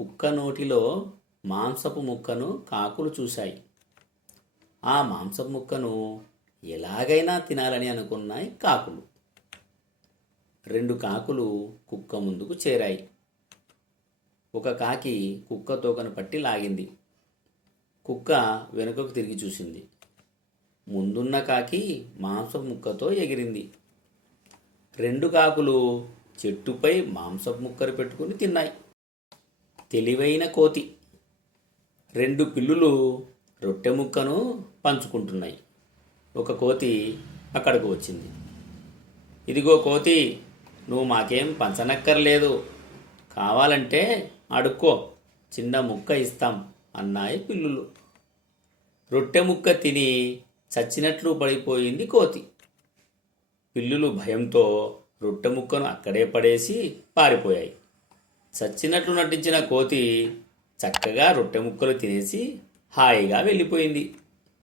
కుక్క నోటిలో మాంసపు ముక్కను కాకులు చూశాయి. ఆ మాంసపు ముక్కను ఎలాగైనా తినాలని అనుకున్నాయి కాకులు. రెండు కాకులు కుక్క ముందుకు చేరాయి. ఒక కాకి కుక్క తోకను పట్టి లాగింది. కుక్క వెనుకకు తిరిగి చూసింది. ముందున్న కాకి మాంసపు ముక్కతో ఎగిరింది. రెండు కాకులు చెట్టుపై మాంసపు ముక్కలు పెట్టుకుని తిన్నాయి. తెలివైన కోతి. రెండు పిల్లులు రొట్టె ముక్కను పంచుకుంటున్నాయి. ఒక కోతి అక్కడికి వచ్చింది. ఇదిగో కోతి నువ్వు మాకేం పంచనక్కర్లేదు. కావాలంటే అడుక్కో. చిన్న ముక్క ఇస్తాం అన్నాయి పిల్లులు. రొట్టె ముక్క తిని చచ్చినట్లు పడిపోయింది కోతి. పిల్లులు భయంతో రొట్టె ముక్కను అక్కడే పడేసి పారిపోయాయి. చచ్చినట్లు నటించిన కోతి చక్కగా రొట్టె ముక్కలు తినేసి హాయిగా వెళ్ళిపోయింది.